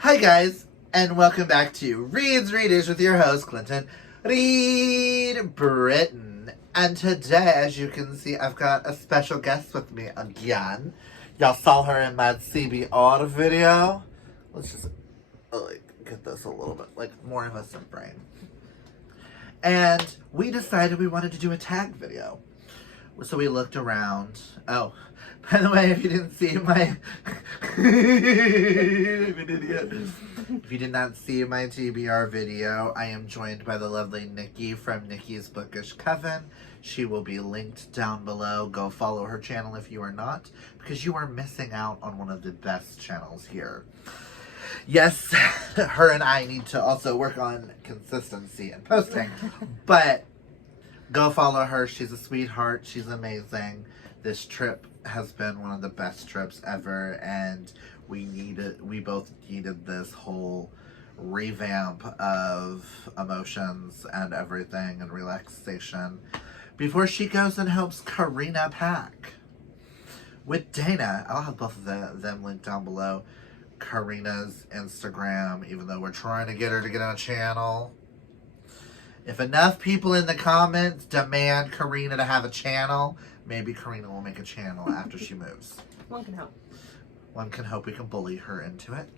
Hi guys, and welcome back to Reads Readers with your host, Clinton Reed Britton. And today, as you can see, I've got a special guest with me again. Y'all saw her in my CBR video. Let's just get this a little bit, more of us in frame. And we decided we wanted to do a tag video. So we looked around. Oh, by the way, if you didn't see my... I'm an idiot. If you did not see my TBR video, I am joined by the lovely Nikki from Nikki's Bookish Coven. She will be linked down below. Go follow her channel if you are not, because you are missing out on one of the best channels here. Yes, her and I need to also work on consistency and posting, but go follow her. She's a sweetheart. She's amazing. This trip has been one of the best trips ever, and we both needed this whole revamp of emotions and everything and relaxation before she goes and helps Karina pack with Dana. I'll have both of them linked down below. Karina's Instagram, even though we're trying to get her to get on a channel. If enough people in the comments demand Karina to have a channel, maybe Karina will make a channel after she moves. One can hope. One can hope we can bully her into it.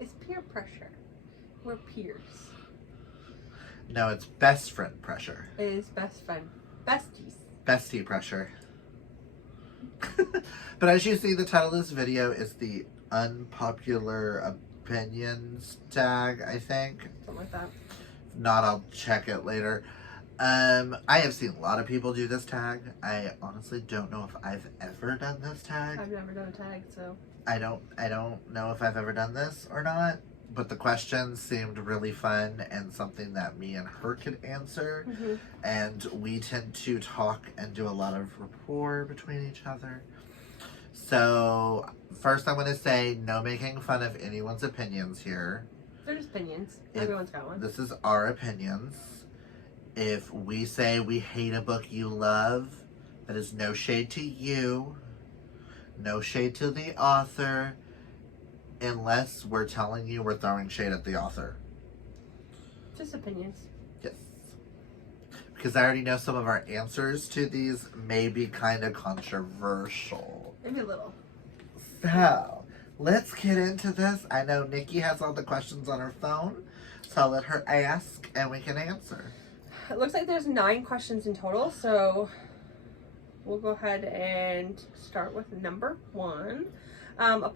It's peer pressure. We're peers. No, it's best friend pressure. It is best friend. Besties. Bestie pressure. But as you see, the title of this video is the Unpopular Opinions tag, I think. Something like that. If not, I'll check it later. I have seen a lot of people do this tag. I honestly don't know if I've ever done this tag. I've never done a tag, so I don't know if I've ever done this or not. But the questions seemed really fun and something that me and her could answer. Mm-hmm. And we tend to talk and do a lot of rapport between each other. So first I'm going to say no making fun of anyone's opinions here. They're just opinions. Everyone's got one. This is our opinions. If we say we hate a book you love, that is no shade to you, no shade to the author, unless we're telling you we're throwing shade at the author. Just opinions. Yes. Because I already know some of our answers to these may be kind of controversial. Maybe a little. So, let's get into this. I know Nikki has all the questions on her phone, so I'll let her ask and we can answer. It looks like there's 9 questions in total, so we'll go ahead and start with number 1. A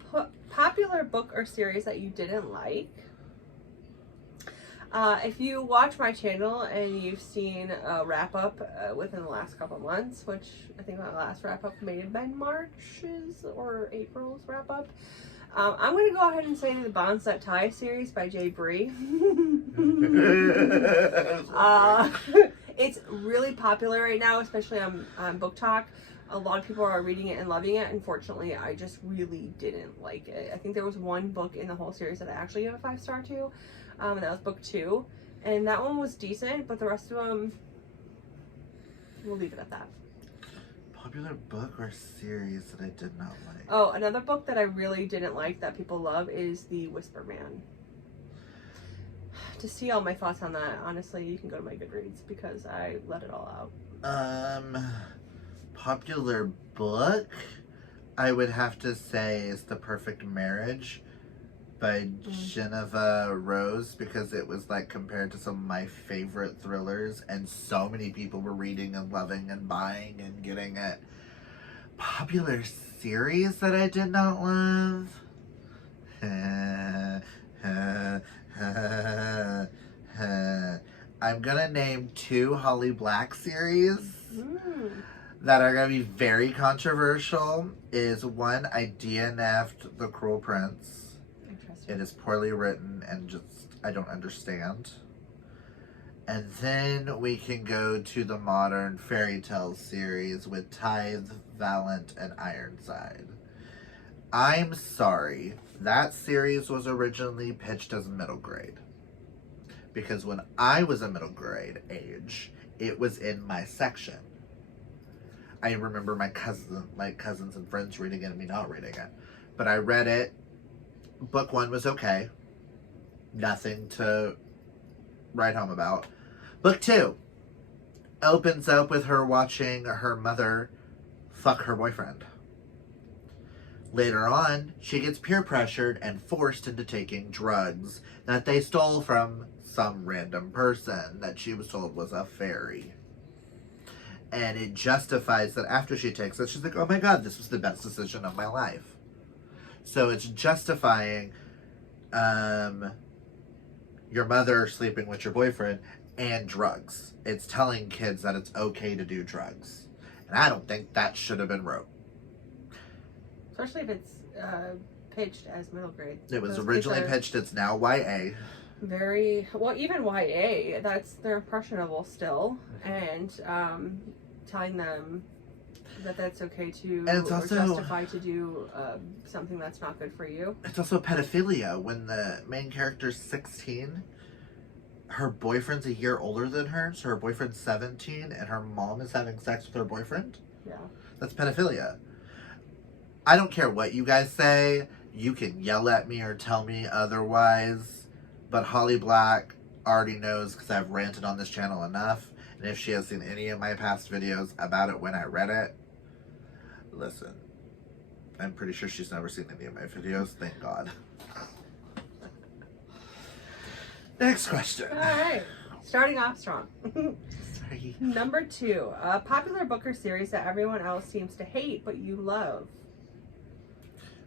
popular book or series that you didn't like. If you watch my channel and you've seen a wrap-up within the last couple months, which I think my last wrap-up may have been March's or April's wrap-up, I'm going to go ahead and say the Bonds That Tie series by Jay Bree. It's really popular right now, especially on Book Talk. A lot of people are reading it and loving it. Unfortunately, I just really didn't like it. I think there was one book in the whole series that I actually gave a 5-star to, and that was book 2. And that one was decent, but the rest of them, we'll leave it at that. Popular book or series that I did not like. Oh, another book that I really didn't like that people love is The Whisper Man. To see all my thoughts on that, honestly, you can go to my Goodreads because I let it all out. Popular book, I would have to say is The Perfect Marriage by Geneva Rose, because it was compared to some of my favorite thrillers and so many people were reading and loving and buying and getting it. Popular series that I did not love. I'm gonna name 2 Holly Black series that are gonna be very controversial. Is one, I DNF'd The Cruel Prince. It is poorly written and just, I don't understand. And then we can go to the modern fairy tale series with Tithe, Valiant, and Ironside. I'm sorry, that series was originally pitched as middle grade. Because when I was a middle grade age, it was in my section. I remember my cousins and friends reading it and me not reading it. But I read it book one was okay. Nothing to write home about. Book two opens up with her watching her mother fuck her boyfriend. Later on, she gets peer pressured and forced into taking drugs that they stole from some random person that she was told was a fairy. And it justifies that after she takes it, she's like, oh my god, this was the best decision of my life. So it's justifying your mother sleeping with your boyfriend and drugs. It's telling kids that it's okay to do drugs. And I don't think that should have been wrote. Especially if it's pitched as middle grade. It was originally pitched, it's now YA. Very, well, even YA, they're impressionable still. And telling them that that's okay to, and it's also, or justify to do something that's not good for you. It's also pedophilia. When the main character's 16, her boyfriend's a year older than her, so her boyfriend's 17, and her mom is having sex with her boyfriend. Yeah. That's pedophilia. I don't care what you guys say. You can yell at me or tell me otherwise, but Holly Black already knows because I've ranted on this channel enough, and if she has seen any of my past videos about it when I read it, listen, I'm pretty sure she's never seen any of my videos, thank God. Next question. All right. Starting off strong. Sorry. Number 2, a popular book or series that everyone else seems to hate but you love.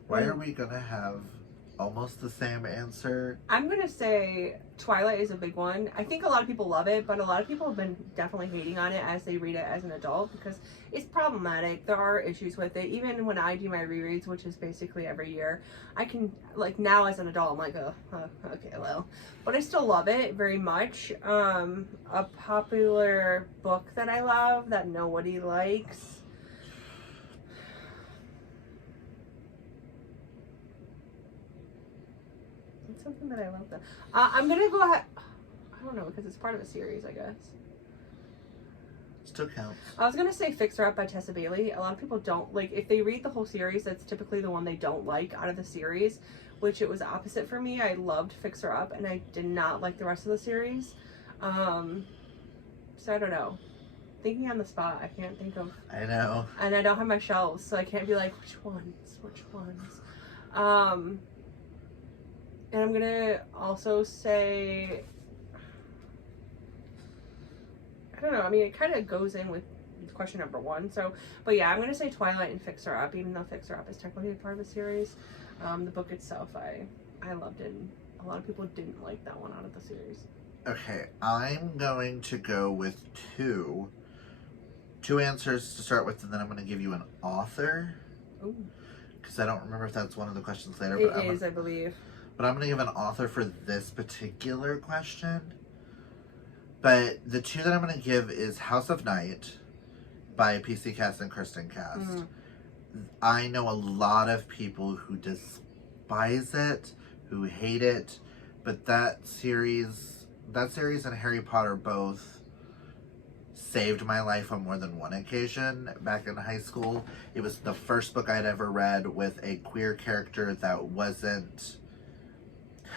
Why are we gonna have almost the same answer? I'm gonna say Twilight is a big one. I think a lot of people love it, but a lot of people have been definitely hating on it as they read it as an adult because it's problematic. There are issues with it. Even when I do my rereads, which is basically every year, I can, like, now as an adult, I'm like, okay, well. But I still love it very much. A popular book that I love that nobody likes. Something that I love though. I'm gonna go ahead. I don't know because it's part of a series, I guess. Still counts. I was gonna say Fix Her Up by Tessa Bailey. A lot of people don't like. If they read the whole series, that's typically the one they don't like out of the series. Which it was opposite for me. I loved Fix Her Up, and I did not like the rest of the series. So I don't know. Thinking on the spot, I can't think of. I know. And I don't have my shelves, so I can't be like which ones. And I'm gonna also say, I don't know, I mean, it kind of goes in with question number 1, so, but yeah, I'm gonna say Twilight and Fix Her Up, even though Fix Her Up is technically a part of the series. The book itself, I loved it, and a lot of people didn't like that one out of the series. Okay, I'm going to go with two answers to start with, and then I'm going to give you an author. Ooh. Because I don't remember if that's one of the questions later. It is, I believe. But I'm going to give an author for this particular question. But the two that I'm going to give is House of Night by PC Cast and Kristen Cast. Mm. I know a lot of people who despise it, who hate it, but that series and Harry Potter both saved my life on more than one occasion back in high school. It was the first book I'd ever read with a queer character that wasn't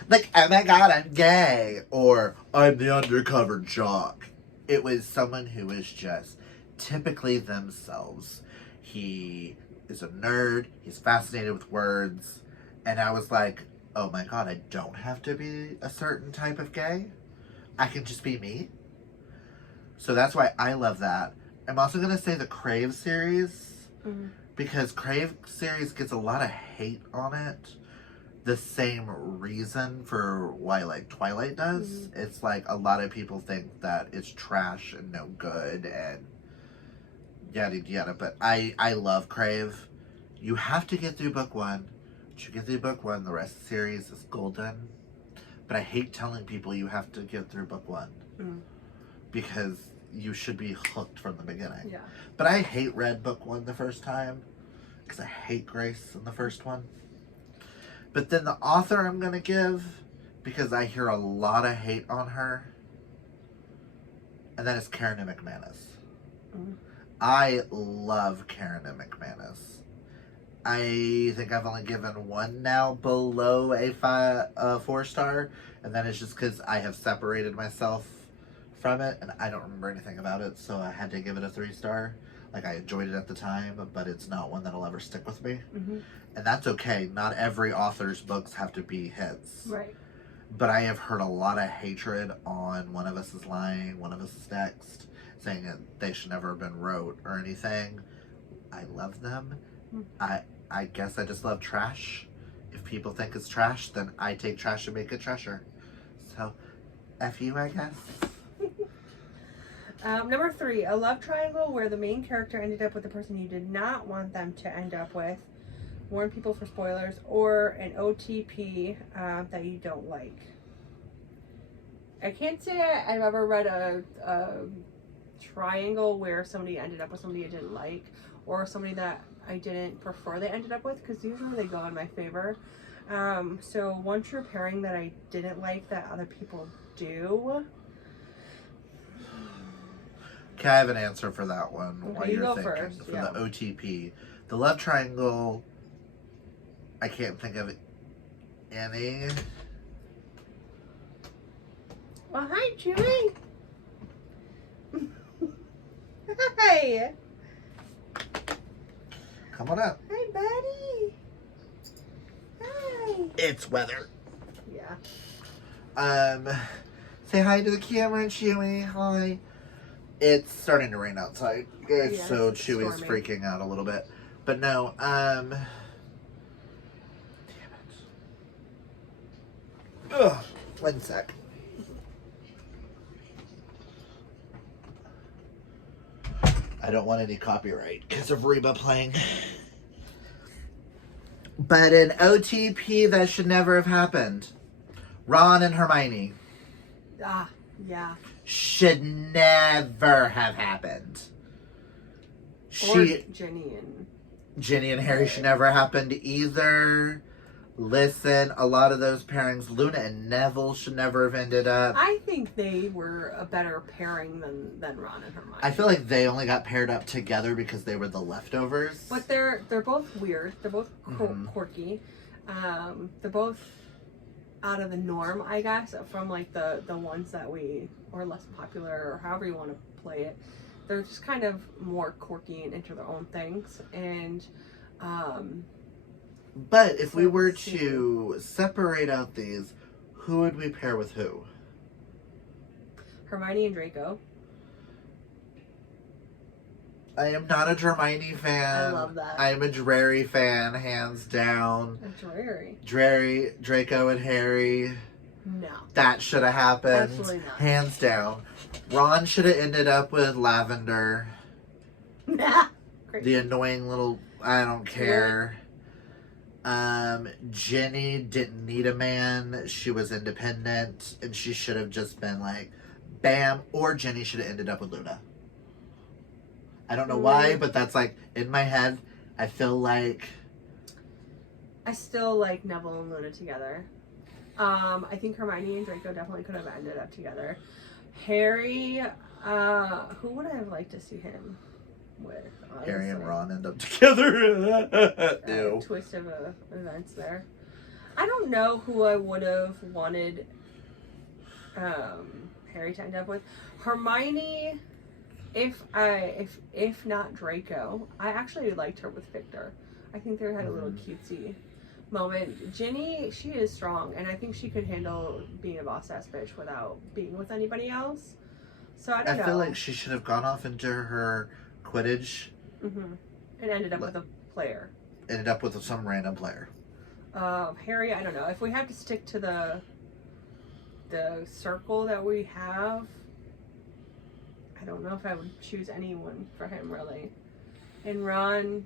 like, oh my god, I'm gay, or I'm the undercover jock. It was someone who was just typically themselves. He is a nerd, he's fascinated with words, and I was like, oh my god, I don't have to be a certain type of gay. I can just be me. So that's why I love that. I'm also going to say the Crave series, because Crave series gets a lot of hate on it. The same reason for why, like, Twilight does. It's like a lot of people think that it's trash and no good and yada yada. But I love Crave. You have to get through book 1. Once you get through book 1, the rest of the series is golden. But I hate telling people you have to get through book 1. Because you should be hooked from the beginning. Yeah. But I read book 1 the first time. Because I hate Grace in the first one. But then the author I'm going to give, because I hear a lot of hate on her, and that is Karen McManus. I love Karen McManus. I think I've only given one now below a 4-star, and then it's just because I have separated myself from it, and I don't remember anything about it, so I had to give it a 3-star. Like, I enjoyed it at the time, but it's not one that'll ever stick with me. Mm-hmm. And that's okay. Not every author's books have to be hits. Right. But I have heard a lot of hatred on One of Us is Lying, One of Us is Next, saying that they should never have been wrote or anything. I love them. I guess I just love trash. If people think it's trash, then I take trash and make it treasure. So, F you, I guess. Number 3, a love triangle where the main character ended up with the person you did not want them to end up with. Warn people for spoilers. Or an OTP that you don't like. I can't say I've ever read a triangle where somebody ended up with somebody I didn't like, or somebody that I didn't prefer they ended up with, because usually they go in my favor. So one true pairing that I didn't like that other people do. Okay, I have an answer for that one Okay, while you you're go thinking. first, For yeah. the OTP. The love triangle, I can't think of any. Well, hi, Chewie. Hi. Come on up. Hi, buddy. Hi. It's weather. Yeah. Say hi to the camera, Chewy. Hi. It's starting to rain outside. Yeah, So it's Chewy's stormy. freaking out a little bit. But no, damn it. Ugh. 1 sec. I don't want any copyright because of Reba playing. But an OTP that should never have happened. Ron and Hermione Ah, yeah. should never have happened. Or Jenny and... Ginny and Harry should never have happened either. Listen, a lot of those pairings, Luna and Neville should never have ended up. I think they were a better pairing than Ron and Hermione. I feel like they only got paired up together because they were the leftovers. But they're both weird. They're both quirky. They're both out of the norm, I guess, from like the ones that or less popular, or however you want to play it. They're just kind of more quirky and into their own things. And but if we were to separate out these, who would we pair with who? Hermione and Draco. I am not a Hermione fan. I love that. I am a Drary fan, hands down. Drary. Draco and Harry. No. That should have happened. Absolutely not. Hands down. Ron should have ended up with Lavender. Great. The annoying little, I don't care. Ginny didn't need a man. She was independent, and she should have just been like, bam. Or Ginny should have ended up with Luna. I don't know why, but that's like in my head. I feel like I still like Neville and Luna together. I think Hermione and Draco definitely could have ended up together. Harry, who would I have liked to see him with? Honestly? Harry and Ron end up together. Ew. Twist of events there. I don't know who I would have wanted Harry to end up with. Hermione, if not Draco, I actually liked her with Victor. I think they had a little cutesy moment. Ginny, she is strong, and I think she could handle being a boss ass bitch without being with anybody else. So I don't know. I feel like she should have gone off into her Quidditch. And ended up with a player. Ended up with some random player. Harry, I don't know. If we have to stick to the circle that we have, I don't know if I would choose anyone for him, really. And Ron,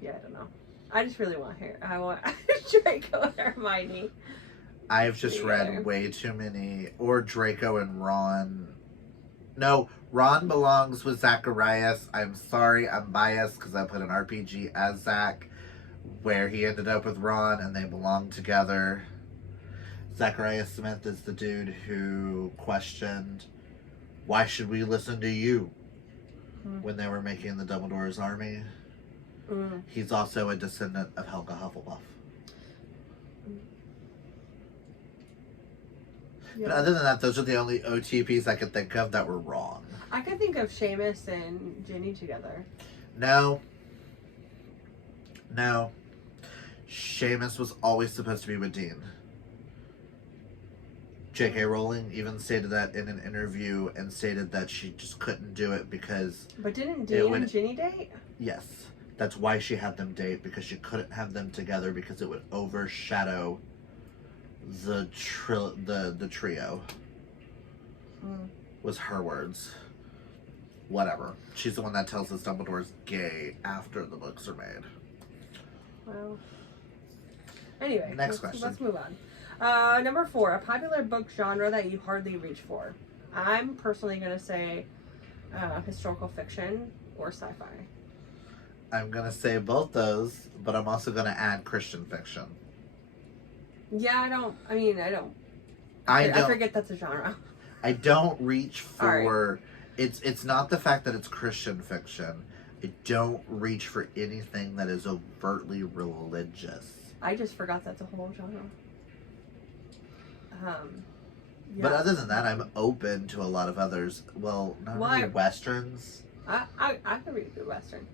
yeah, I don't know. I just really want Harry. I want Draco and Hermione. I've just read way too many. Or Draco and Ron. No, Ron belongs with Zacharias. I'm sorry, I'm biased because I put an RPG as Zach, where he ended up with Ron and they belong together. Zacharias Smith is the dude who questioned, why should we listen to you? When they were making the Dumbledore's army. He's also a descendant of Helga Hufflepuff. Yeah. But other than that, those are the only OTPs I could think of that were wrong. I could think of Seamus and Ginny together. No. Seamus was always supposed to be with Dean. J.K. Rowling even stated that in an interview and stated that she just couldn't do it because... But didn't Dean and Ginny date? Yes. That's why she had them date, because she couldn't have them together because it would overshadow the trio. Was her words. Whatever. She's the one that tells us Dumbledore's gay after the books are made. Well. Anyway. Next question. Let's move on. Number 4. A popular book genre that you hardly reach for. I'm personally going to say historical fiction or sci-fi. I'm going to say both those, but I'm also going to add Christian fiction. Yeah, I forget that's a genre. I don't reach for... Right. It's not the fact that it's Christian fiction. I don't reach for anything that is overtly religious. I just forgot that's a whole genre. Yeah. But other than that, I'm open to a lot of others. Well, not really Westerns. I can read a good Western.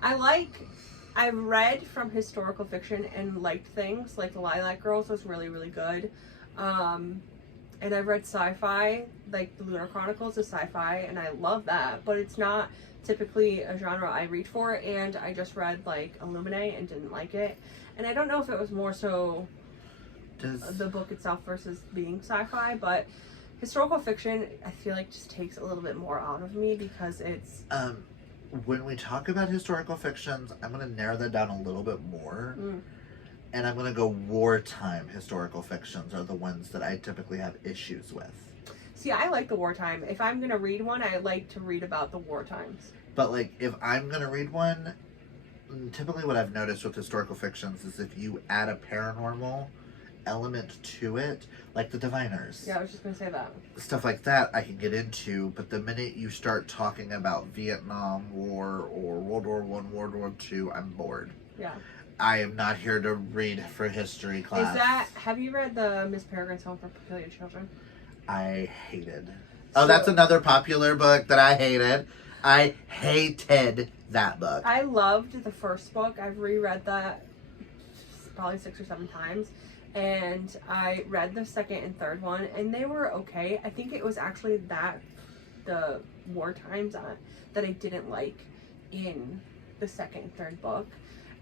I've read from historical fiction and liked things like The Lilac Girls was really, really good. And I've read sci-fi, like The Lunar Chronicles is sci-fi, and I love that. But it's not typically a genre I reach for, and I just read like Illuminate and didn't like it. And I don't know if it was more so the book itself versus being sci-fi, but historical fiction I feel like just takes a little bit more out of me because it's... When we talk about historical fictions, I'm going to narrow that down a little bit more. And I'm going to go wartime historical fictions are the ones that I typically have issues with. See, I like the wartime. If I'm going to read one, I like to read about the war times. But, like, if I'm going to read one, typically what I've noticed with historical fictions is if you add a paranormal element to it, like the Diviners. Yeah, I was just going to say that. Stuff like that I can get into, but the minute you start talking about Vietnam War or World War I, World War II, I'm bored. Yeah. I am not here to read for history class. Have you read the Miss Peregrine's Home for Peculiar Children? I hated. Oh, that's another popular book that I hated. I hated that book. I loved the first book. I've reread that probably 6 or 7 times. And I read the second and third one, and they were okay. I think it was actually the war times that I didn't like in the second and third book.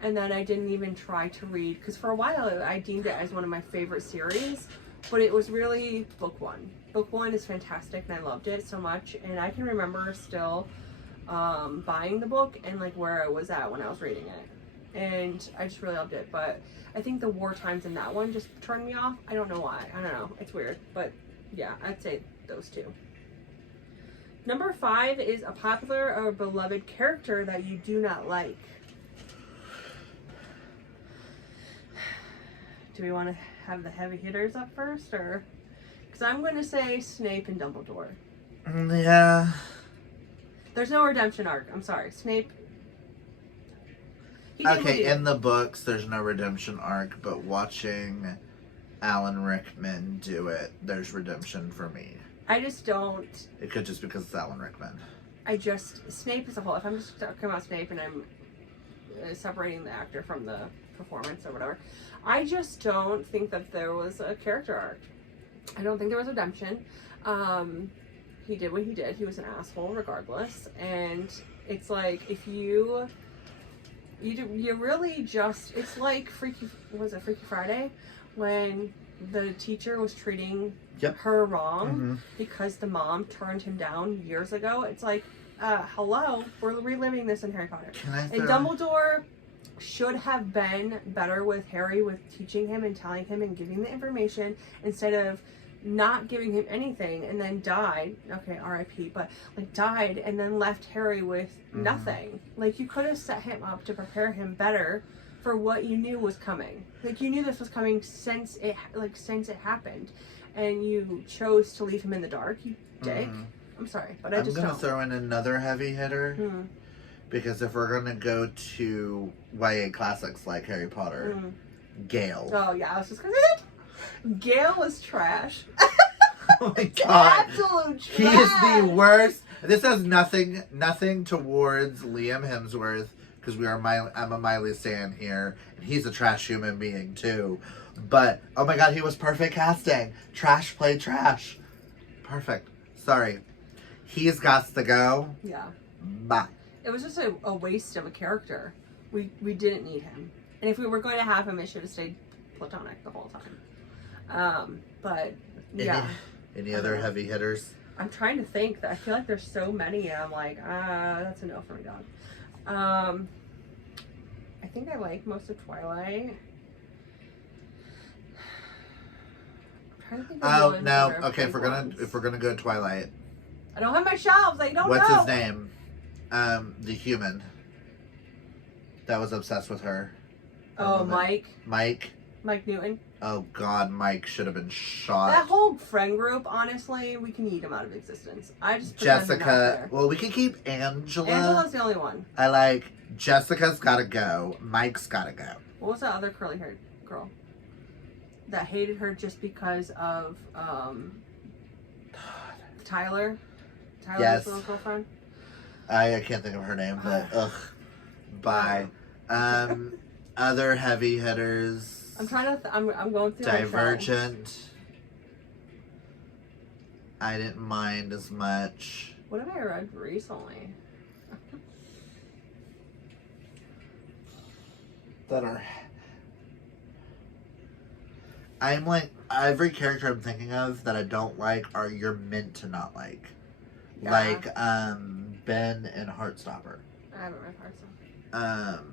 And then I didn't even try to read, because for a while I deemed it as one of my favorite series, but it was really book 1. Book 1 is fantastic, and I loved it so much, and I can remember still buying the book and like where I was at when I was reading it. And I just really loved it, but I think the war times in that one just turned me off. I don't know why. I don't know. It's weird, but yeah, I'd say those two. Number 5 is a popular or beloved character that you do not like. Do we want to have the heavy hitters up first, or? Because I'm going to say Snape and Dumbledore. Yeah. There's no redemption arc. I'm sorry. Snape. Okay, in the books, there's no redemption arc, but watching Alan Rickman do it, there's redemption for me. I just don't. It could just because it's Alan Rickman. Snape as a whole, if I'm just talking about Snape and I'm separating the actor from the performance or whatever, I just don't think that there was a character arc. I don't think there was redemption. He did what he did. He was an asshole regardless. And it's like, if you really just, it's like Freaky Friday, when the teacher was treating her wrong because the mom turned him down years ago. It's like, hello, we're reliving this in Harry Potter. And Dumbledore should have been better with Harry, with teaching him and telling him and giving the information, instead of not giving him anything and then died. Okay, R.I.P. But like died and then left Harry with nothing. Like, you could have set him up to prepare him better for what you knew was coming. Like, you knew this was coming since it happened, and you chose to leave him in the dark. You dick. I'm sorry, but I'm gonna throw in another heavy hitter Because if we're gonna go to YA classics like Harry Potter, Gale. Oh yeah, I was just gonna say that. Gale is trash. Oh my god. Absolute trash. He is the worst. This has nothing towards Liam Hemsworth, because I'm a Miley stan here, and he's a trash human being too. But oh my god, he was perfect casting. Trash play trash. Perfect. Sorry. He's got to go. Yeah. Bye. It was just a waste of a character. We didn't need him. And if we were going to have him, it should have stayed platonic the whole time. But yeah. Any other heavy hitters? I'm trying to think. That I feel like there's so many, and I'm like, that's a no for me, dog. I think I like most of Twilight. I'm trying to think of one no. other Okay, big if we're gonna go Twilight. I don't have my shelves. I don't What's know. his name? The human that was obsessed with her. Oh, Mike. Mike Newton. Oh God, Mike should have been shot. That whole friend group, honestly, we can eat him out of existence. I just pretend they're not Jessica. there. Well, we can keep Angela. Angela's the only one. I like Jessica's gotta go. Mike's gotta go. What was that other curly haired girl that hated her just because of Tyler? Tyler's Yes. little girlfriend. I can't think of her name, but ugh. Bye. Other heavy hitters. I'm trying to. I'm going through. Divergent. I didn't mind as much. What have I read recently? That are. I'm like every character I'm thinking of that I don't like are you're meant to not like. Yeah. Like Ben in Heartstopper. I haven't read Heartstopper.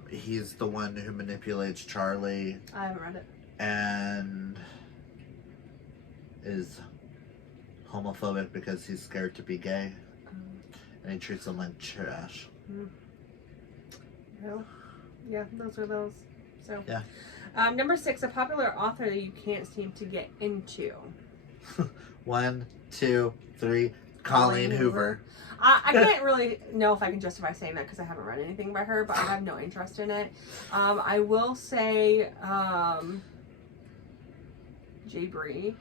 He's the one who manipulates Charlie I haven't read it. and is homophobic because he's scared to be gay. And he treats them like trash. Well, yeah, those are those. So Yeah. Number 6, a popular author that you can't seem to get into. 1, 2, 3. Colleen Hoover. I can't really know if I can justify saying that because I haven't read anything by her, but I have no interest in it. I will say J. Bree.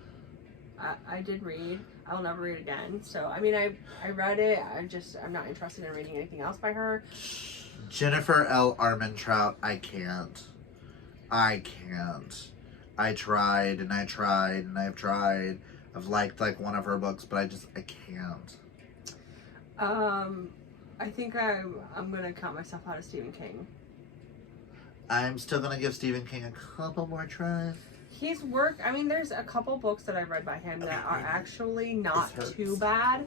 I did read. I will never read again. So, I mean, I read it. I'm not interested in reading anything else by her. Jennifer L. Armentrout. I can't. I tried and I tried and I've tried. I've liked like one of her books, but I can't. I think I'm gonna count myself out of Stephen King. I'm still gonna give Stephen King a couple more tries. His work, I mean, there's a couple books that I've read by him that are actually not too bad.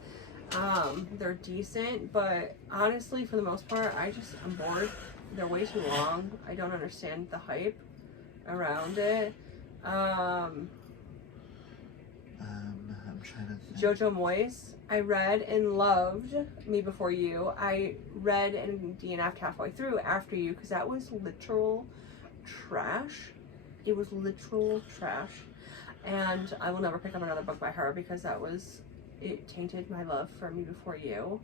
They're decent, but honestly, for the most part, I'm bored. They're way too long. I don't understand the hype around it. I'm trying to think. Jojo Moyes, I read and loved Me Before You. I read and DNF'd halfway through After You because that was literal trash. It was literal trash. And I will never pick up another book by her because it tainted my love for Me Before You.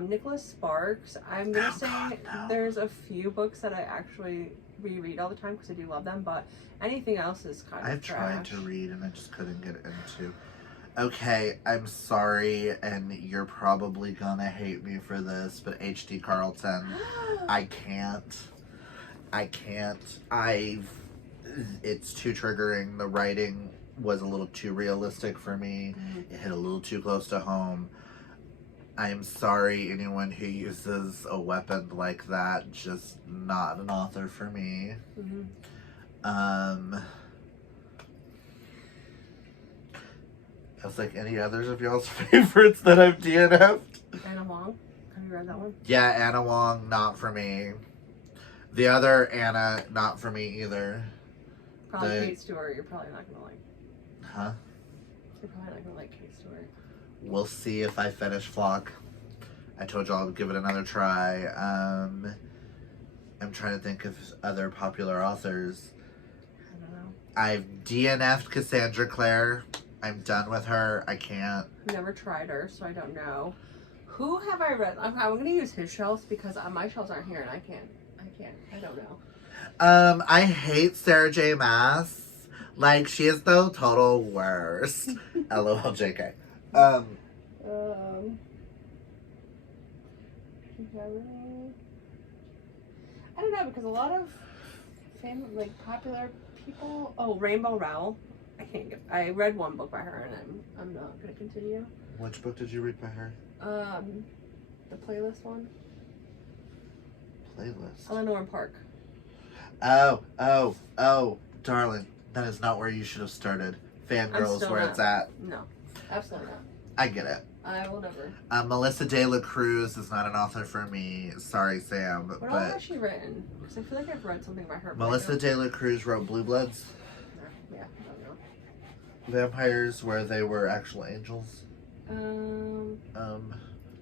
Nicholas Sparks, I'm going to say there's a few books that I actually reread all the time because I do love them, but anything else is kind of I've trash. tried to read and I just couldn't get into. Okay, I'm sorry, and you're probably gonna hate me for this, but H.D. Carlton, I can't. It's too triggering. The writing was a little too realistic for me. It hit a little too close to home. I am sorry, anyone who uses a weapon like that, just not an author for me. I was like, any others of y'all's favorites that I've DNF'd? Anna Wong, have you read that one? Yeah, Anna Wong, not for me. The other Anna, not for me either. Probably Kate Stewart, you're probably not going to like. Huh? You're probably not going to like Kate Stewart. We'll see if I finish Flock. I told y'all I'll give it another try. I'm trying to think of other popular authors. I don't know. I've DNF'd Cassandra Clare. I'm done with her. I can't. I've never tried her, so I don't know. Who have I read? I'm going to use his shelves because my shelves aren't here and I don't know. I hate Sarah J. Maas. Like, she is the total worst. LOL JK. Yeah, I don't know, because a lot of popular people. Oh, Rainbow Rowell. I read one book by her, and I'm not gonna continue. Which book did you read by her? The playlist one. Playlist. Eleanor Park. Oh, darling. That is not where you should have started. Fangirl is where it's at. No, absolutely not. I get it. I will never. Melissa De La Cruz is not an author for me. Sorry, Sam. What else has she written? Because I feel like I've read something by her. Melissa De La Cruz wrote Blue Bloods. Yeah, I don't know. Vampires where they were actual angels.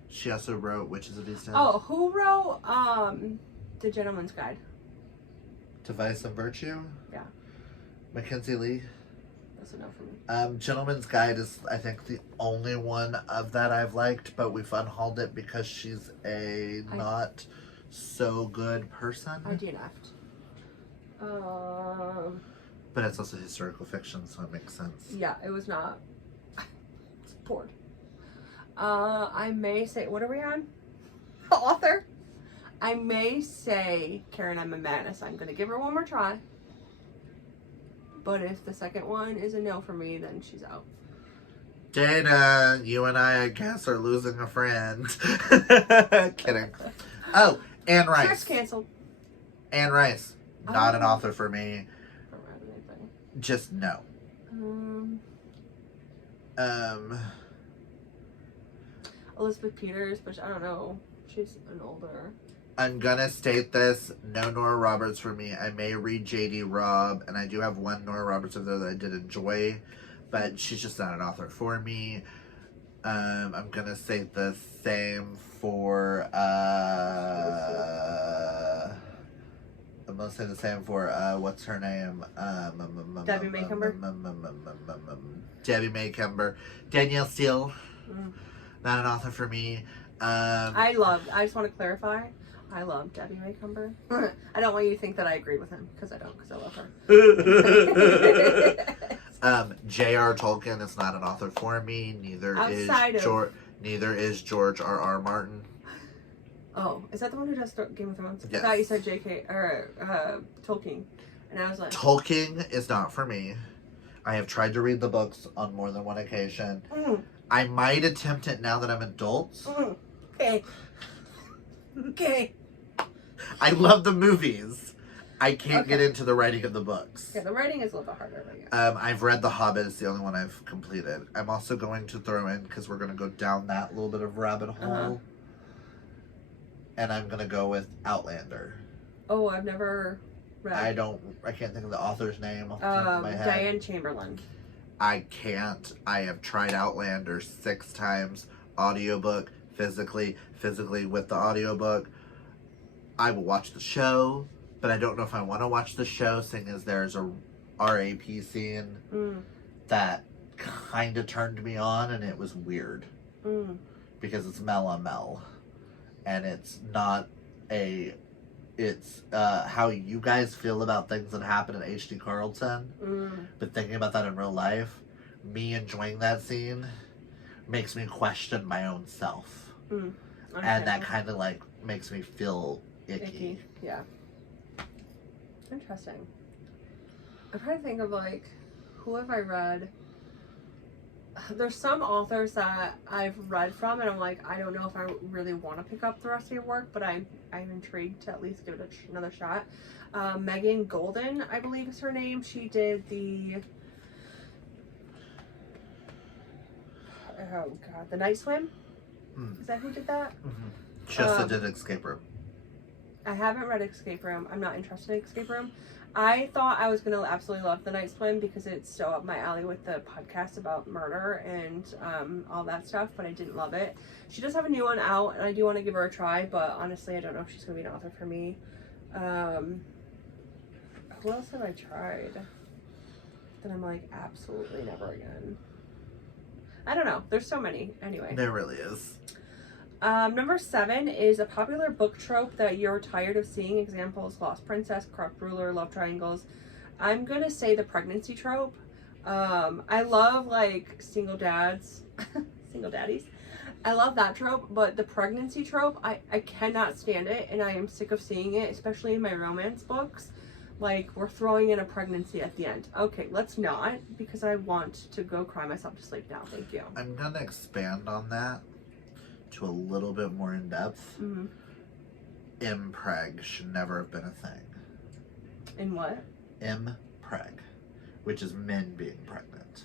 She also wrote Witches of East End. Oh, who wrote The Gentleman's Guide? To Vice and Virtue? Yeah. Mackenzie Lee? That's enough for me. Gentleman's Guide is, I think, the only one of that I've liked, but we've unhauled it because she's not so good person. I DNF'd. But it's also historical fiction, so it makes sense. Yeah, it was not. It's bored. I may say, what are we on? Author? I may say Karen Emma Madness. I'm going to give her one more try. But if the second one is a no for me, then she's out. Dana, you and I guess, are losing a friend. Kidding. Oh, Anne Rice. Trip's canceled. Anne Rice. Not an author for me. Haven't read anything. Just no. Elizabeth Peters, but I don't know. She's an older. I'm gonna state this. No Nora Roberts for me. I may read J.D. Robb, and I do have one Nora Roberts over there that I did enjoy, but she's just not an author for me. I'm gonna say the same for I'm gonna say the same for what's her name? Debbie May Kember. Debbie May Kember. Danielle Steele. Not an author for me. I just want to clarify. I love Debbie May Kember. I don't want you to think that I agree with him, because I don't, because I love her. J.R. Tolkien is not an author for me. Neither is George R.R. Martin. Oh, is that the one who does Game of Thrones? Yes. I thought you said J.K. or Tolkien, and I was like, Tolkien is not for me. I have tried to read the books on more than one occasion. I might attempt it now that I'm adult. Okay. I love the movies. I can't get into the writing of the books. Yeah, the writing is a little bit harder. But yeah. I've read The Hobbit. It's the only one I've completed. I'm also going to throw in, because we're going to go down that little bit of rabbit hole. And I'm going to go with Outlander. Oh, I've never read. I can't think of the author's name off the top of my head. Diane Chamberlain. I can't. I have tried Outlander 6 times. Audiobook, physically with the audiobook. I will watch the show, but I don't know if I want to watch the show, seeing as there's a RAP scene that kind of turned me on, and it was weird. Because it's Mel on Mel. And it's not it's how you guys feel about things that happen in H.D. Carlton. But thinking about that in real life, me enjoying that scene makes me question my own self. And that kind of like makes me feel icky. Yeah. Interesting. I'm trying to think of like, who have I read? There's some authors that I've read from, and I'm like, I don't know if I really want to pick up the rest of your work, but I'm intrigued to at least give it another shot. Megan Golden, I believe is her name. She did the The Night Swim. Is that who did that? She also did Escape Room. I haven't read Escape Room. I'm not interested in Escape Room. I thought I was going to absolutely love The Night Swim because it's so up my alley with the podcast about murder and all that stuff, but I didn't love it. She does have a new one out, and I do want to give her a try, but honestly, I don't know if she's going to be an author for me. Who else have I tried that I'm like, absolutely never again? I don't know. There's so many. Anyway. There really is. Number 7 is a popular book trope that you're tired of seeing. Examples: Lost Princess, Corrupt Ruler, Love Triangles. I'm gonna say the pregnancy trope. I love like single dads, single daddies. I love that trope, but the pregnancy trope, I cannot stand it, and I am sick of seeing it, especially in my romance books. Like, we're throwing in a pregnancy at the end. Okay, let's not, because I want to go cry myself to sleep now. Thank you. I'm gonna expand on that to a little bit more in depth. Mm-hmm. Impreg should never have been a thing. In what? Impreg, which is men being pregnant.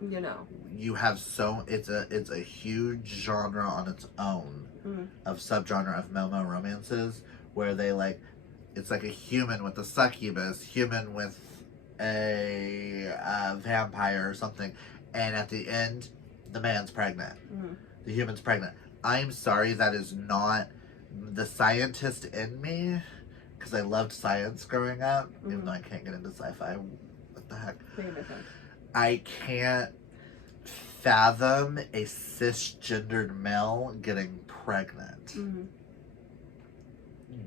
You know. You have it's a huge genre on its own of subgenre of Momo romances where they like, it's like a human with a succubus, human with a vampire or something, and at the end, the man's pregnant. The human's pregnant. I'm sorry, that is not the scientist in me, because I loved science growing up, even though I can't get into sci-fi. What the heck? I can't fathom a cisgendered male getting pregnant.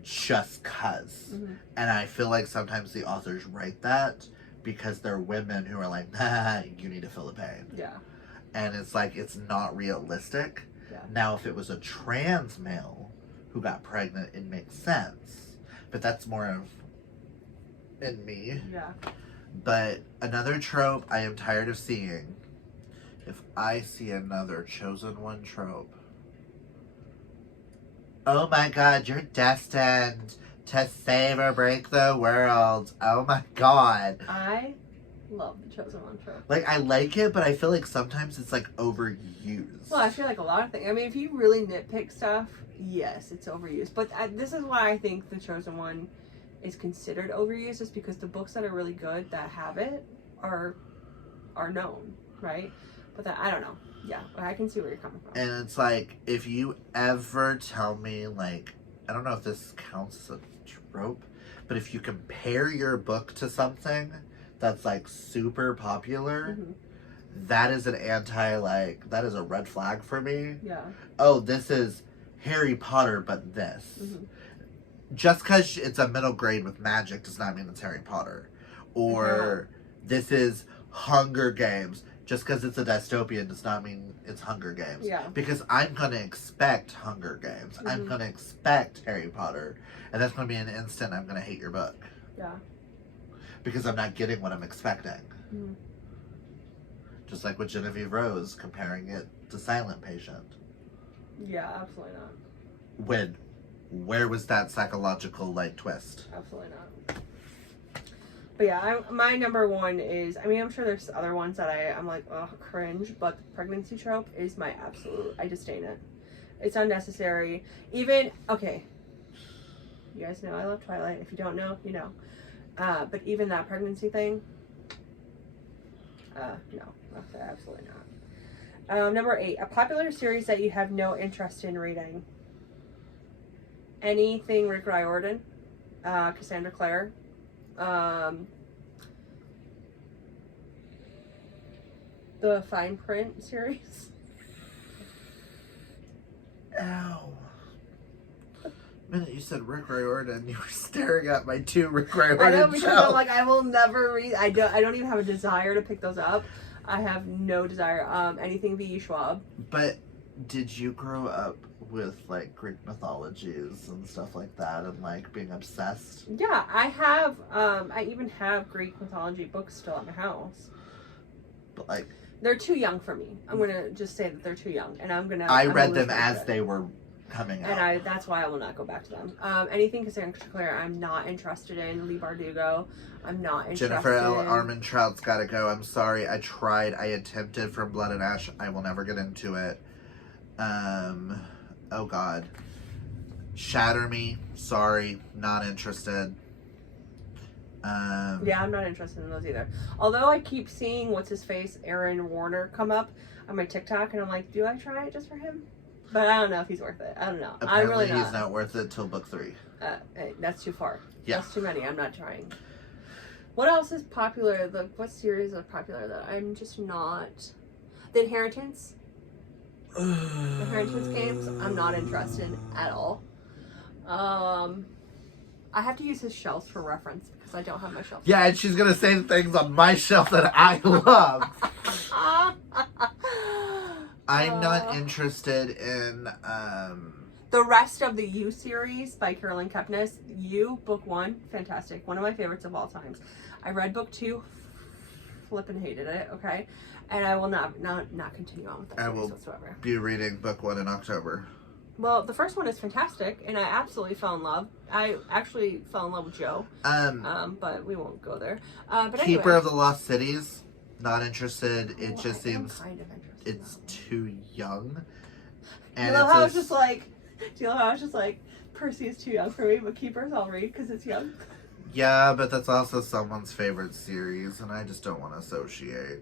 Just cause. And I feel like sometimes the authors write that because they're women who are like, nah, you need to feel the pain. Yeah. And it's like, it's not realistic. Yeah. Now, if it was a trans male who got pregnant, it makes sense. But that's more of in me. Yeah. But another trope I am tired of seeing, if I see another chosen one trope, oh my god, you're destined to save or break the world. Oh my god. I love the chosen one trope. Like, I like it, but I feel like sometimes it's like overused. Well, I feel like a lot of things. I mean, if you really nitpick stuff, yes, it's overused. But this is why I think the chosen one is considered overused, is because the books that are really good that have it are known, right? But that, I don't know. Yeah, I can see where you're coming from. And it's like, if you ever tell me, like, I don't know if this counts as a trope, but if you compare your book to something that's like super popular, that is an that is a red flag for me. Yeah. Oh, this is Harry Potter, but this. Just because it's a middle grade with magic does not mean it's Harry Potter. Or this is Hunger Games. Just because it's a dystopian does not mean it's Hunger Games. Yeah. Because I'm going to expect Hunger Games. I'm going to expect Harry Potter. And that's going to be an instant I'm going to hate your book. Yeah. Because I'm not getting what I'm expecting. Just like with Genevieve Rose comparing it to Silent Patient. Yeah, absolutely not. Where was that psychological like twist? Absolutely not. But yeah, my number 1 is, I mean, I'm sure there's other ones that I'm like, oh, cringe, but the pregnancy trope is my absolute, I disdain it. It's unnecessary. Even, okay, you guys know I love Twilight. If you don't know, you know. But even that pregnancy thing, no, absolutely not. Number 8, a popular series that you have no interest in reading. Anything Rick Riordan, Cassandra Clare, the Fine Print series. Ow. The minute you said Rick Riordan, you were staring at my 2 Rick Riordan I know, because shelves. I'm like, I will never read. I don't even have a desire to pick those up. I have no desire. Anything V.E. Schwab. But did you grow up with like Greek mythologies and stuff like that, and like being obsessed? Yeah, I have. I even have Greek mythology books still at my house. But like, they're too young for me. I'm gonna just say that they're too young, and I'm read them as they were coming out, and that's why I will not go back to them. Anything Cassandra Clare, I'm not interested in. Lee Bardugo, I'm not interested. Jennifer L. Armentrout's gotta go. I'm sorry. I tried. I attempted from Blood and Ash. I will never get into it. Oh God. Shatter Me. Sorry. Not interested. Yeah, I'm not interested in those either. Although I keep seeing what's his face, Aaron Warner, come up on my TikTok, and I'm like, do I try it just for him? But I don't know if he's worth it. I don't know. Apparently I'm really not. He's not worth it till book 3. Hey, that's too far. Yeah. That's too many. I'm not trying. What else is popular? What series are popular that I'm just not? The Inheritance. Inheritance games, I'm not interested at all. I have to use his shelves for reference because I don't have my shelves. Yeah, and she's gonna say the things on my shelf that I love. I'm not interested in the rest of the You series by Carolyn Kepnes. You, book 1, fantastic. One of my favorites of all times. I read book 2, flippin' hated it, okay? And I will not continue on with that series whatsoever. Be reading book 1 in October. Well, the first one is fantastic, and I absolutely fell in love. I actually fell in love with Joe. But we won't go there. But Keeper anyway. of the Lost Cities, not interested. It just seems kind of interested it's too young. And do you know how I was just like, Percy is too young for me, but Keepers I'll read because it's young. Yeah, but that's also someone's favorite series, and I just don't want to associate.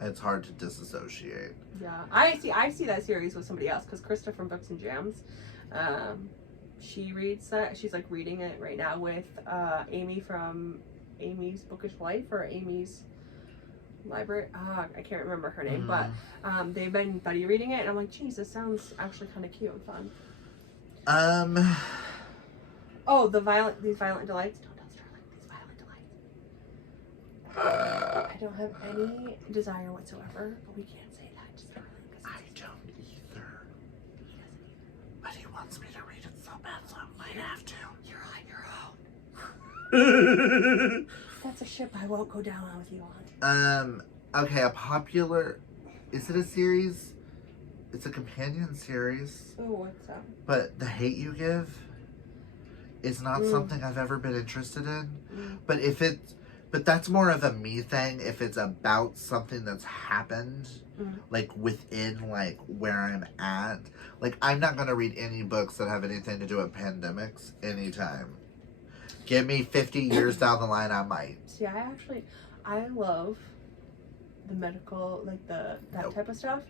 It's hard to disassociate. Yeah, I see that series with somebody else because Krista from Books and Jams, she reads that. She's like reading it right now with Amy from Amy's Bookish Life or Amy's Library. I can't remember her name, but they've been buddy reading it, and I'm like, geez, this sounds actually kind of cute and fun. Oh, these violent delights. Don't tell Sterling these violent delights. I don't have any desire whatsoever, but we can't say that to Sterling. I don't either. But he wants me to read it so bad, so I might have to. You're on your own. That's a ship I won't go down on with you on. Okay, a popular... Is it a series? It's a companion series. Oh, what's that? But The Hate U Give is not something I've ever been interested in. But that's more of a me thing if it's about something that's happened, like within like where I'm at. Like I'm not gonna read any books that have anything to do with pandemics anytime. Give me 50 years down the line, I might. See, I love the medical, like that type of stuff.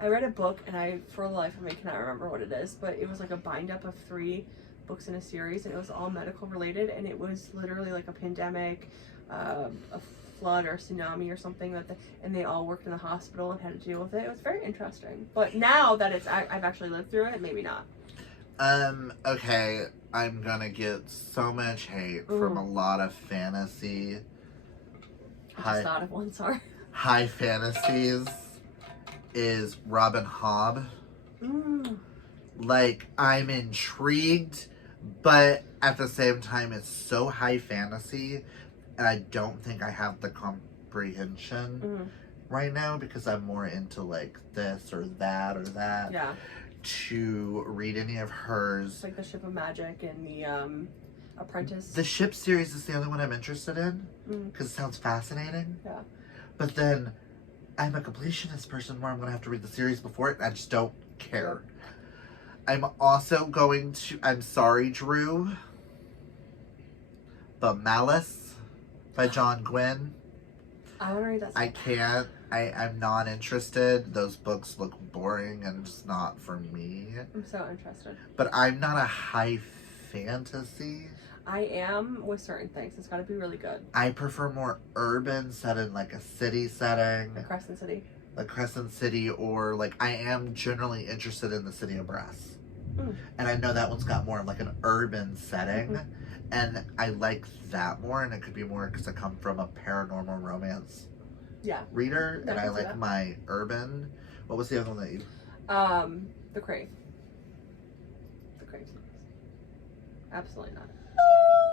I read a book and I, for the life of me, cannot remember what it is, but it was like a bind up of 3 books in a series, and it was all medical related, and it was literally like a pandemic, a flood or a tsunami or something and they all worked in the hospital and had to deal with it. It was very interesting. But now that I've actually lived through it, maybe not. Okay, I'm gonna get so much hate from a lot of fantasy. I just thought of one, sorry. High fantasies is Robin Hobb. Like, I'm intrigued, but at the same time, it's so high fantasy, and I don't think I have the comprehension right now because I'm more into like this or that or that. Yeah. To read any of hers. It's like the Ship of Magic and the Apprentice. The Ship series is the only one I'm interested in because it sounds fascinating. Yeah. But then I'm a completionist person where I'm going to have to read the series before it. And I just don't care. I'm also going to, I'm sorry, Drew, but Malice by John Gwynne. I want to read that. I can't. I'm not interested. Those books look boring and just not for me. I'm so interested. But I'm not a high fantasy. I am with certain things. It's got to be really good. I prefer more urban set in like a city setting. Like Crescent City. Like Crescent City, or like I am generally interested in the City of Brass. And I know that one's got more of like an urban setting. And I like that more, and it could be more because I come from a paranormal romance reader, and I like my urban. What was the other one that you? The Crave. The Crave series. Absolutely not.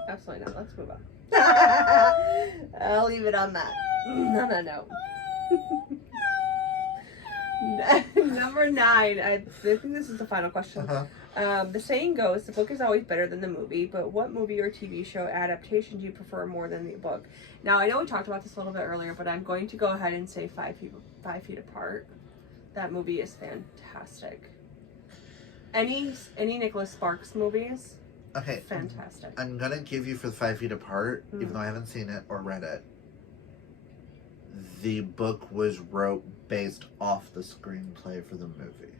Absolutely not. Let's move on. I'll leave it on that. On that note. Number 9. I think this is the final question. The saying goes, the book is always better than the movie, but what movie or TV show adaptation do you prefer more than the book? Now, I know we talked about this a little bit earlier, but I'm going to go ahead and say 5 Feet Apart. That movie is fantastic. Any Nicholas Sparks movies? Okay. Fantastic. I'm gonna give you for the 5 Feet Apart, even though I haven't seen it or read it. The book was wrote based off the screenplay for the movie.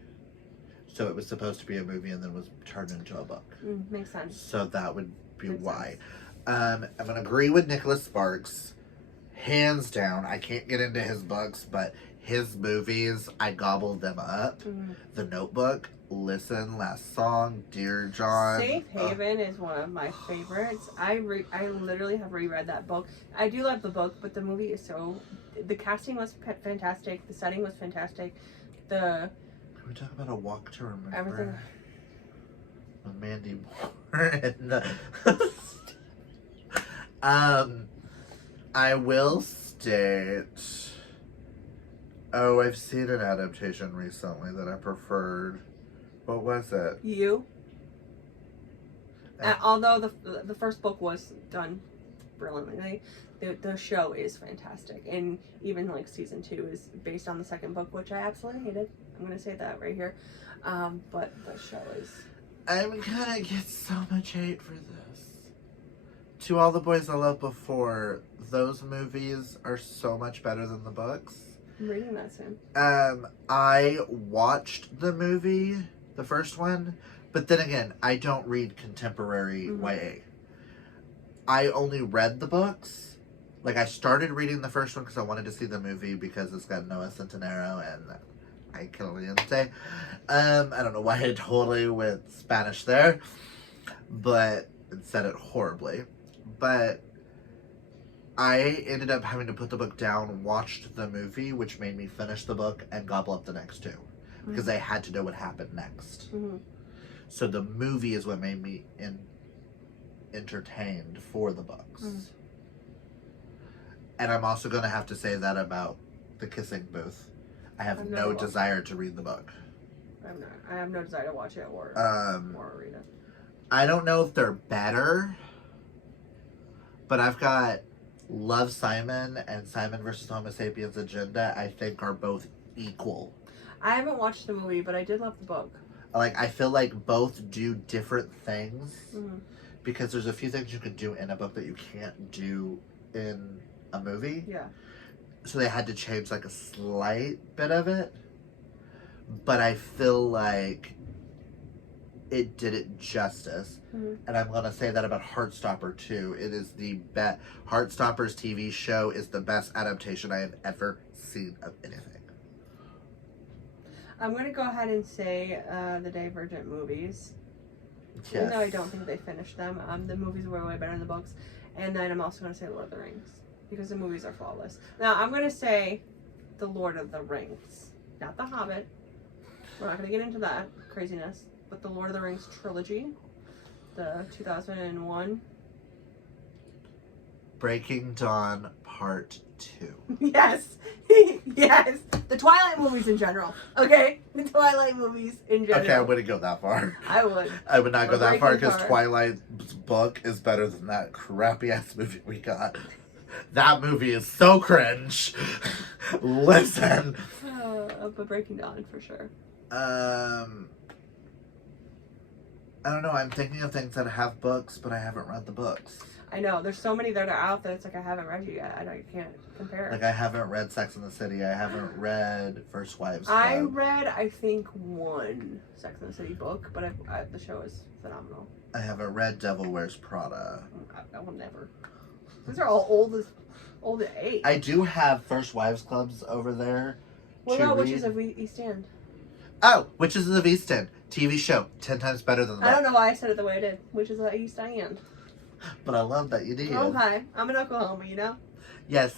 So it was supposed to be a movie and then was turned into a book. Makes sense. So that would be why. I'm going to agree with Nicholas Sparks. Hands down. I can't get into his books, but his movies, I gobbled them up. Mhm. The Notebook, Listen, Last Song, Dear John. Safe Haven is one of my favorites. I literally have reread that book. I do love the book, but the movie is so... The casting was fantastic. The setting was fantastic. Can we talk about A Walk to Remember? Everything. With Mandy Moore and I will state... Oh, I've seen an adaptation recently that I preferred. What was it? You. Although the first book was done brilliantly, the show is fantastic, and even like season 2 is based on the second book, which I absolutely hated. I'm gonna say that right here, but the show is. I'm gonna get so much hate for this. To All the Boys I Loved Before, those movies are so much better than the books. I'm reading that soon. I watched the movie, the first one, but then again, I don't read contemporary YA. I only read the books. Like, I started reading the first one because I wanted to see the movie because it's got Noah Centineo and I Caliente. I don't know why I totally went Spanish there, but it said it horribly. But I ended up having to put the book down, watched the movie, which made me finish the book and gobble up the next 2 because I had to know what happened next. So the movie is what made me entertained for the books. And I'm also going to have to say that about The Kissing Booth. I have no desire to read the book. I have no desire to watch it or read it. I don't know if they're better, but I've got Love, Simon and Simon versus Homo Sapiens Agenda, I think are both equal. I haven't watched the movie, but I did love the book. Like, I feel like both do different things because there's a few things you can do in a book that you can't do in a movie. Yeah. So they had to change like a slight bit of it. But I feel like it did it justice. And I'm going to say that about Heartstopper too. It is the best. Heartstopper's TV show is the best adaptation I have ever seen of anything. I'm going to go ahead and say the Divergent movies. Yes. Even though I don't think they finished them. The movies were way better than the books. And then I'm also going to say Lord of the Rings. Because the movies are flawless. Now, I'm going to say the Lord of the Rings. Not the Hobbit. We're not going to get into that craziness. But the Lord of the Rings trilogy. The 2001. Breaking Dawn Part 2. Yes. Yes. The Twilight movies in general. Okay? The Twilight movies in general. Okay, I wouldn't go that far. I would. I would not go that far because Part. Twilight's book is better than that crappy ass movie we got. That movie is so cringe. Listen. But Breaking Dawn for sure. I don't know. I'm thinking of things that have books, but I haven't read the books. I know. There's so many that are out that it's like I haven't read you yet. I can't compare. Like, I haven't read Sex and the City. I haven't read First Wives Club. I read, I think, one Sex and the City book, but the show is phenomenal. I haven't read Devil Wears Prada. I will never. These are all old as 8. I do have First Wives Clubs over there. What about Witches of East End? Oh, Witches of the East End. TV show. 10 times better than that. I don't know why I said it the way I did. Witches of East End. But I love that you did. Okay. I'm in Oklahoma, you know? Yes.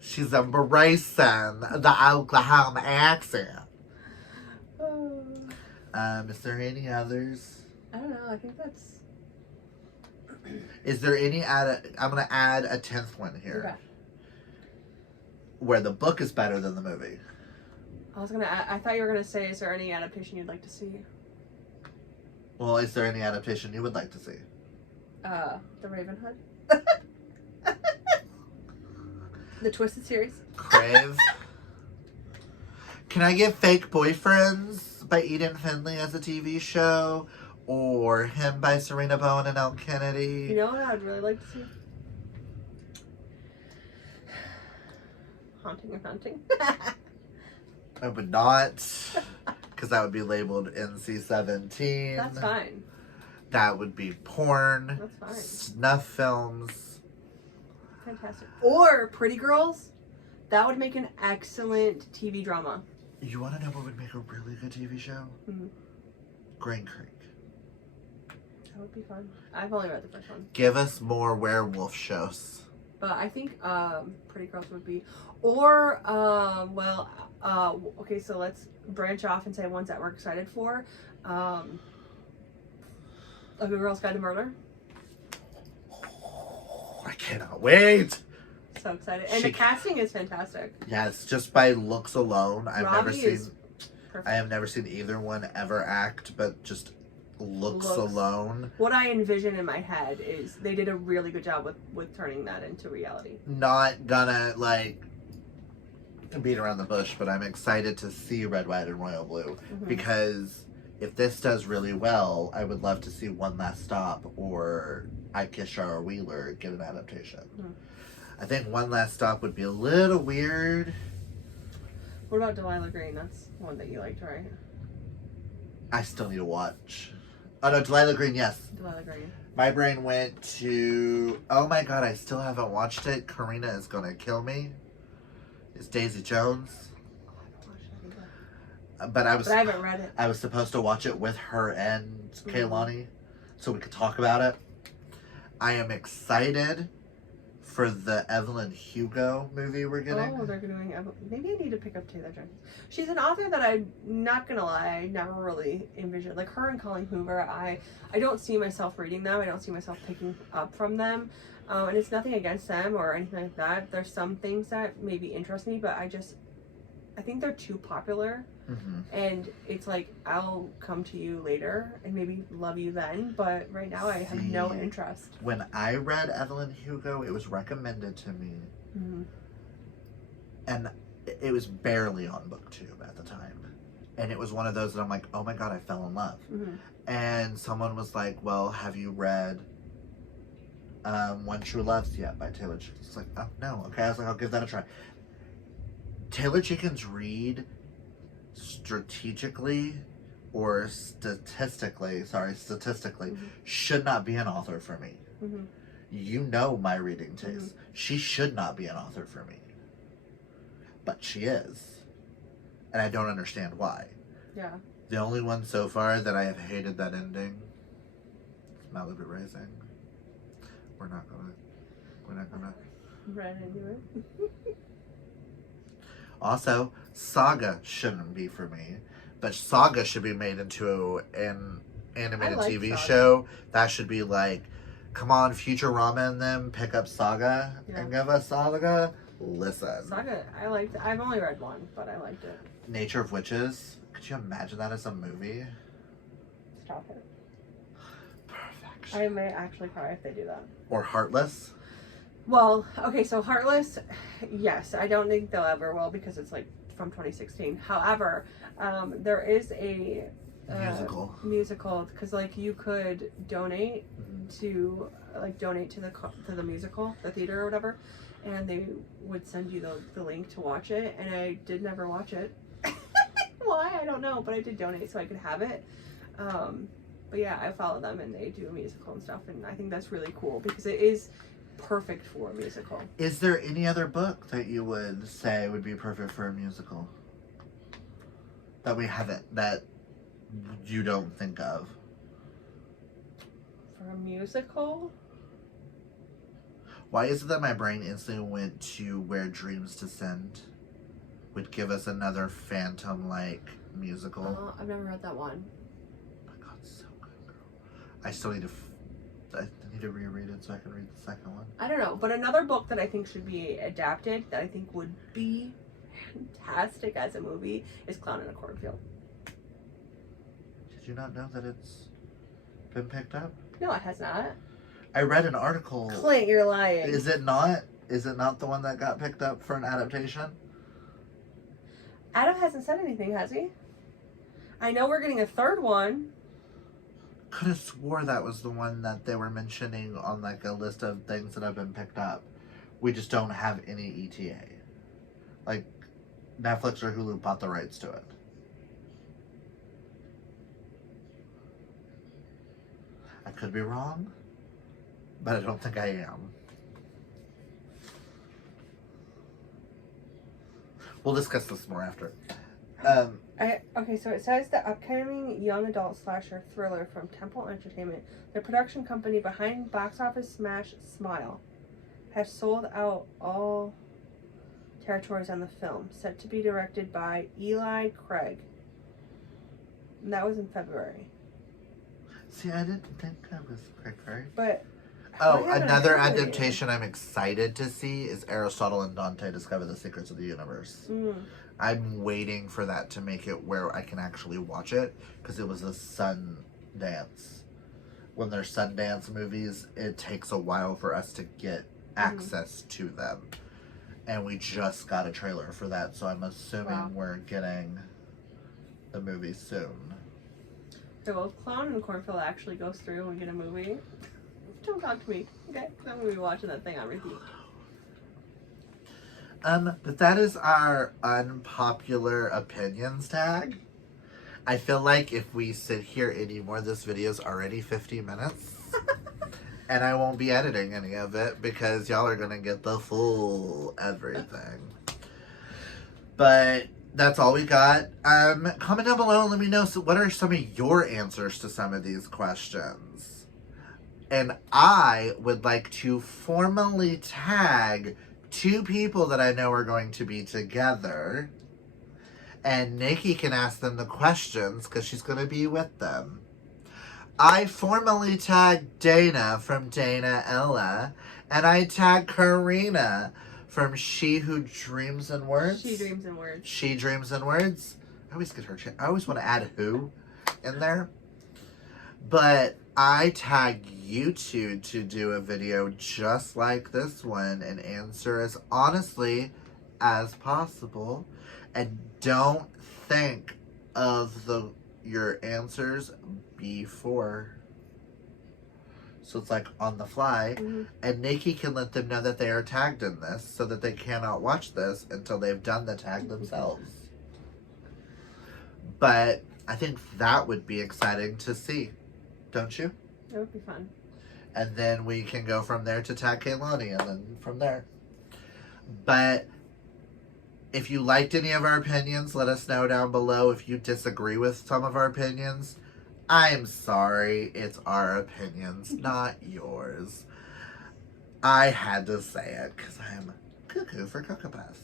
She's embracing the Oklahoma accent. Is there any others? I don't know. I think that's... Is there any I'm going to add a 10th one here. Okay. Where the book is better than the movie. I thought you were gonna say, is there any adaptation you'd like to see? Well, is there any adaptation you would like to see? The Raven Hood. The Twisted series. Crave. Can I get Fake Boyfriends by Eden Finley as a TV show? Or Him by Serena Bowen and Elle Kennedy? You know what I'd really like to see? Haunting of Hunting. I would not, because that would be labeled NC-17. That's fine. That would be porn. That's fine. Snuff films. Fantastic. Or Pretty Girls. That would make an excellent TV drama. You want to know what would make a really good TV show? Mm-hmm. Grain Creek. That would be fun. I've only read the first one. Give us more werewolf shows. But I think Pretty Girls would be, or okay, so let's branch off and say ones that we're excited for. A Good Girl's Guide to Murder. Oh, I cannot wait. So excited, and the casting is fantastic. Yes, just by looks alone, I have never seen either one ever act, but just looks alone. What I envision in my head is they did a really good job with turning that into reality. Not gonna beat around the bush, but I'm excited to see Red, White, and Royal Blue because if this does really well, I would love to see One Last Stop or I Kiss Shara Wheeler get an adaptation. I think One Last Stop would be a little weird. What about Delilah Green? That's one that you liked, right? I still need to watch. Oh no, Delilah Green, yes. Delilah Green. My brain went to, oh my god, I still haven't watched it. Karina is gonna kill me. It's Daisy Jones. But I haven't read it. I was supposed to watch it with her and Kaylani so we could talk about it. I am excited for the Evelyn Hugo movie we're getting. Oh, they're doing. Maybe I need to pick up Taylor Jenkins. She's an author that I'm not gonna lie, I never really envisioned. Like her and Colleen Hoover, I don't see myself reading them. I don't see myself picking up from them. And it's nothing against them or anything like that. There's some things that maybe interest me, but I think they're too popular. And it's like, I'll come to you later and maybe love you then, but right now I have no interest. When I read Evelyn Hugo, it was recommended to me. And it was barely on BookTube at the time. And it was one of those that I'm like, oh my god, I fell in love. And someone was like, well, have you read One True Loves yet by Taylor Jenkins? It's like, oh no. Okay, I was like, I'll give that a try. Taylor Jenkins Reid statistically should not be an author for me. You know my reading taste. She should not be an author for me, but she is, and I don't understand why. Yeah, the only one so far that I have hated that ending is Malibu Rising. We're not gonna run into it. Also, Saga shouldn't be for me, but Saga should be made into an animated TV show. That should be like, come on, Futurama and them pick up Saga and give us Saga. Listen. Saga, I liked it. I've only read one, but I liked it. Nature of Witches. Could you imagine that as a movie? Stop it. Perfection. I may actually cry if they do that. Or Heartless. Well, okay, so Heartless, yes, I don't think they'll ever will because it's like from 2016. However, there is a musical because like you could donate to the musical, the theater or whatever, and they would send you the link to watch it, and I did never watch it. Why? I don't know, but I did donate so I could have it. But yeah, I follow them and they do a musical and stuff, and I think that's really cool because it is perfect for a musical. Is there any other book that you would say would be perfect for a musical? That we haven't, that you don't think of? For a musical? Why is it that my brain instantly went to Where Dreams Descend? Would give us another Phantom-like musical. I've never read that one. Oh my god, so good, girl. I still need to I need to reread it so I can read the second one. I don't know, but another book that I think should be adapted that I think would be fantastic as a movie is Clown in a Cornfield. Did you not know that it's been picked up? No, it has not. I read an article. Clint, you're lying. Is it not? Is it not the one that got picked up for an adaptation? Adam hasn't said anything, has he? I know we're getting a third one. Could have swore that was the one that they were mentioning on like a list of things that have been picked up. We just don't have any ETA. Like Netflix or Hulu bought the rights to it. I could be wrong, but I don't think I am. We'll discuss this more after. Okay, so it says the upcoming young adult slasher thriller from Temple Entertainment, the production company behind box office smash Smile, has sold out all territories on the film, set to be directed by Eli Craig. And that was in February. See, I didn't think I was Craig. But another adaptation I'm excited to see is Aristotle and Dante Discover the Secrets of the Universe. I'm waiting for that to make it where I can actually watch it, because it was a Sundance. When they're Sundance movies, it takes a while for us to get access to them. And we just got a trailer for that, so I'm assuming we're getting the movie soon. So both Clown and Cornfield actually goes through and we get a movie. Don't talk to me, okay? I'm gonna be watching that thing on repeat. But that is our unpopular opinions tag. I feel like if we sit here anymore, this video's already 50 minutes. And I won't be editing any of it because y'all are gonna get the full everything. But that's all we got. Comment down below and let me know, so what are some of your answers to some of these questions? And I would like to formally tag 2 people that I know are going to be together. And Nikki can ask them the questions because she's going to be with them. I formally tag Dana from Dana Ella. And I tag Karina from She Who Dreams in Words. She Dreams in Words. She Dreams in Words. I always get her. I always want to add who in there. But I tag you two to do a video just like this one and answer as honestly as possible. And don't think of your answers before. So it's like on the fly. And Nikki can let them know that they are tagged in this so that they cannot watch this until they've done the tag themselves. But I think that would be exciting to see. Don't you? That would be fun. And then we can go from there to tag Kaylani and then from there. But if you liked any of our opinions, let us know down below. If you disagree with some of our opinions, I'm sorry. It's our opinions, not yours. I had to say it because I'm cuckoo for Cocoa Puffs.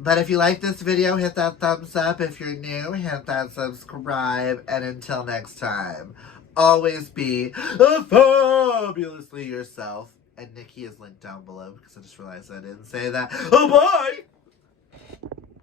But if you like this video, hit that thumbs up. If you're new, hit that subscribe. And until next time, always be fabulously yourself. And Nikki is linked down below because I just realized I didn't say that. Oh, bye!